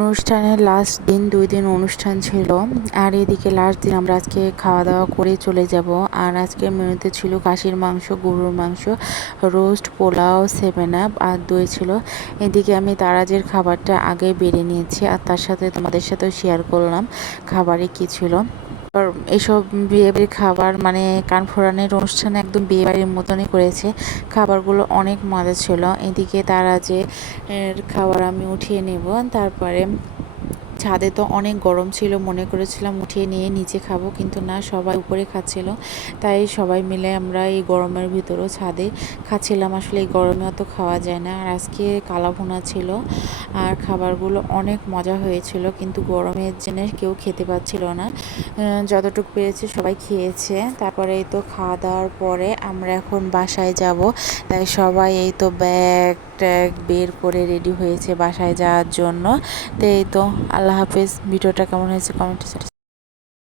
অনুষ্ঠানের লাস্ট দিন 2 দিন অনুষ্ঠান ছিল। আর এদিকে লাস্ট দিন আমরা আজকে খাওয়া দাওয়া করে চলে যাব। আর আজকের মেনুতে ছিল খাসির মাংস, গরুর মাংস, রোস্ট, পোলাও, 7 আপ আর দই ছিল। এদিকে আমি তারাজের খাবারটা আগে বেড়ে নিয়েছি আর তার সাথে তোমাদের সাথেও শেয়ার করলাম খাবারে কি ছিল। আর এসব বিয়েবাড়ির খাবার মানে কান ফোড়ানোর অনুষ্ঠানে একদম বিয়েবাড়ির মতনই করেছে। খাবারগুলো অনেক মজা ছিল। এদিকে তারাজের খাবার আমি উঠিয়ে নেব। তারপরে ছাদে তো অনেক গরম ছিল, মনে করেছিলাম উঠিয়ে নিয়ে নিচে খাবো, কিন্তু না, সবাই উপরে খাচ্ছিল। তাই সবাই মিলে আমরা এই গরমের ভিতরেও ছাদে খাচ্ছিলাম। আসলে এই গরমে অত খাওয়া যায় না। আর আজকে কালাভুনা ছিল আর খাবারগুলো অনেক মজা হয়েছিল, কিন্তু গরমের জন্য কেউ খেতে পাচ্ছিল না। যতটুকু পেরেছে সবাই খেয়েছে। তারপরে এই তো খাওয়া দাওয়ার পরে আমরা এখন বাসায় যাব। তাই সবাই এই তো ব্যাগ ট্যাগ বের করে রেডি হয়েছে বাসায় যাওয়ার জন্য। তো এই তো, আল্লাহ হাফেজ। ভিডিওটা কেমন হয়েছে কমেন্টে